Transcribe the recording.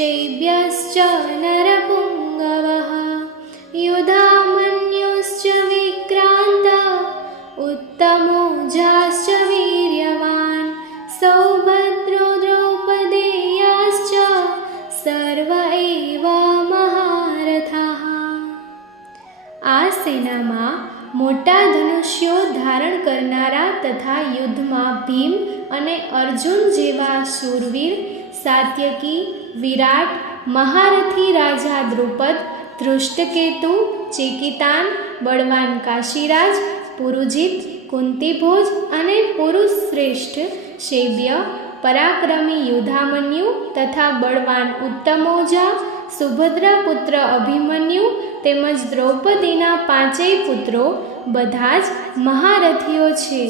शैब्यश्च नरपुङ्गवः युधामन्युश्च विक्रान्ता उत्तमौजाश्च वीर्यवान् सौभद्रो द्रौपदेयाश्च सर्व एव महारथाः। આ સેનામાં મોટા ધનુષ્યો ધારણ કરનારા તથા યુદ્ધમાં ભીમ અને અર્જુન જેવા શૂરવીર, સાત્યકી, વિરાટ, મહારથી રાજા દ્રુપદ, ધૃષ્ટકેતુ, ચેકિતાન, બળવાન કાશીરાજ, પુરુજીત, કુંતીભોજ અને પુરુષ શ્રેષ્ઠ શૈબ્ય, પરાક્રમી યુધામન્યુ તથા બળવાન ઉત્તમૌજા, સુભદ્રા પુત્ર અભિમન્યુ તેમજ દ્રૌપદીના પાંચેય પુત્રો બધા જ મહારથીઓ છે।